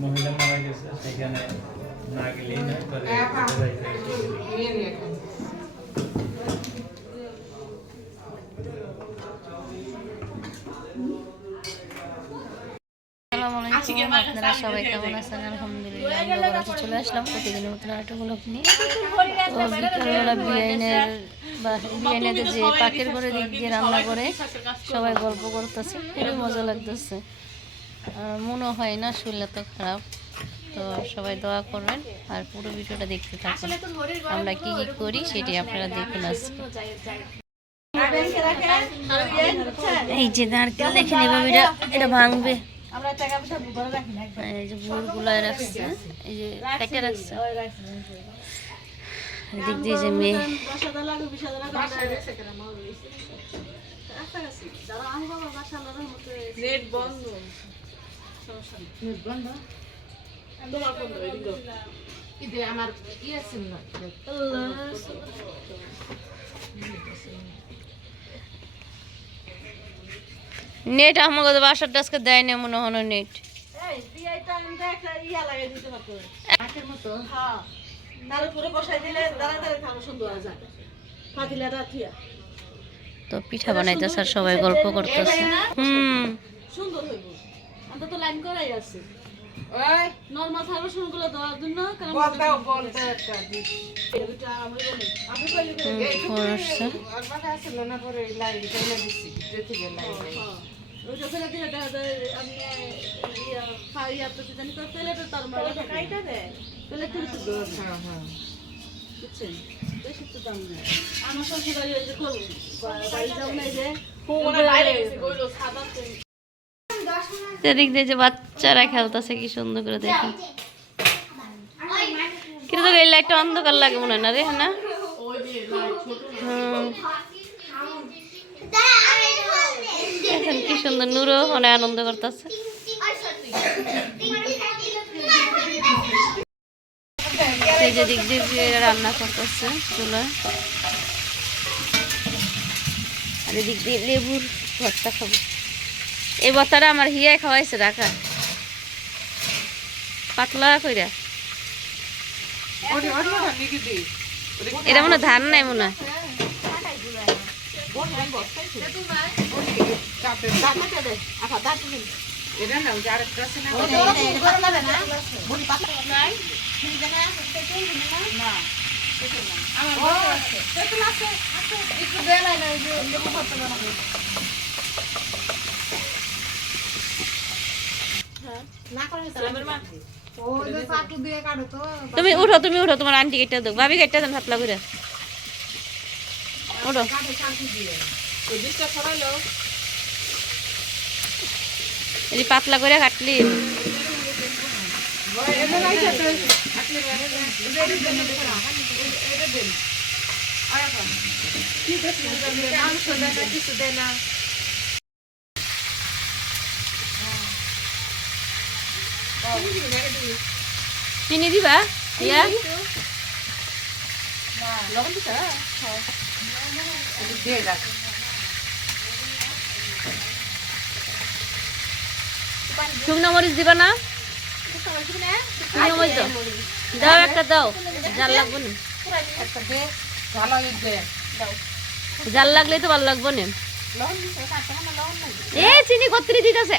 মহিলা মারা গেছে সেখানে না গেলেই না হয় আপনারা সবাই কেমন আছেন? আলহামদুলিল্লাহ আমরা বাড়িতে চলে আসলাম প্রতিদিনের মতন আরেকটা ব্লগ নিয়ে। তো বিকালবেলা বিরিয়ানির বা যে পাকের করে দিক দিয়ে রান্না করে সবাই গল্প করতেছে খুবই মজা লাগতেছে। মনে হয় না শরীরটা তো খারাপ। তো সবাই দোয়া করবেন আর পুরো ভিডিওটা দেখতে থাকুন। আমরা কি কি করি সেটি আপনারা দেখুন আজকে। এই যে নারকেল দেখেন এভাবে এটা এটা ভাঙবে। এই যে ভুল রাখছে এই যে কেটে রাখছে। এদিক দিয়ে যে মেয়ে। নেট বন্ধ। আমার ছিল না? নেট আমাকে বাসার আজকে দেয় না মনে হলো নেট আগের মতো? তার উপরে বসাই দিলে দাঁড়া দাঁড়া খাওয়া সুন্দর হয়ে তো পিঠা বানাইতে স্যার সবাই গল্প করতেছে। হুম। সুন্দর হইব। অন্তত লাইন করাই আছে। নর্মাল সার্ভিসনগুলো দেওয়ার জন্য কারণ এটা আমরা বলি। কইলে হুম, ফোন আসছে। ওইটা ফেলে দিয়ে দেওয়া যায় আপনি ইয়া জানি তো প্লেটে তার মারা কাইটা প্লেট থেকে। তো দেওয়া বুঝছেন? বেশি তো দাম নেই। আমার শ্বশুর বাড়ি ওই যে করব বাড়ি যাও না এই যে। সাদা এদিক দিয়ে যে বাচ্চারা খেলতেছে, কি সুন্দর করে দেখি কিন্তু এই লাইটটা অন্ধকার লাগে মনে না রে না এখন কি সুন্দর নুরো অনেক আনন্দ করতেছে। সেই যে দিক দিয়ে রান্না করতেছে চুলায় আর এদিক দিয়ে লেবুর ভর্তা খাব। এই ভর্তাটা আমার হিয়ায় খাওয়াইছে ঢাকা পাতলা কইরা। এটা মনে ধান নাই মনে হয়। তুমি উঠো তুমি উঠো তোমার আন্টি কেটে দাও ভাবি কেটে দেন পাতলা করে উঠো। এই পাতলা করে কাটলি। চিনি দিবা ইয়া শুকনো মরিচ দিবা না শুকনো মরিচ দাও দাও একটা দাও জাল লাগবো না জাল লাগলে তো ভালো লাগবো না এ চিনি কত্রি দিতেছে।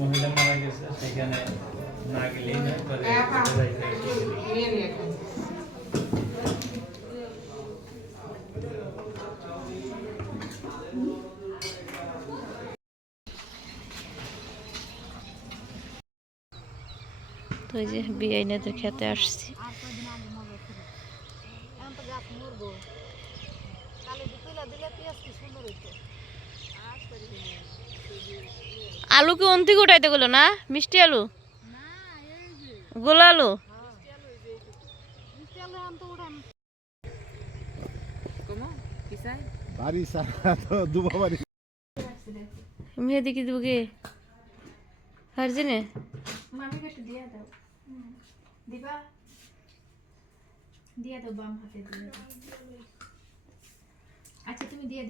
মহিলা মারা গেছে সেখানে না গেলেই না যাইতে হয় সেখানে। তো এই যে বিআইনাদের খেতে আসছি। আলু কি অন্তি গোটাইতে গেলো না? মিষ্টি আলু? গোলা আলু? বাড়ি সারা তো দুবা বাড়ি। মেহেদি কি দুগে হারজিনে মামিকে একটু দিয়ে দাও দিবা দিয়ে দাও বাম হাতে দিয়ে দাও। আচ্ছা তুমি দিয়ে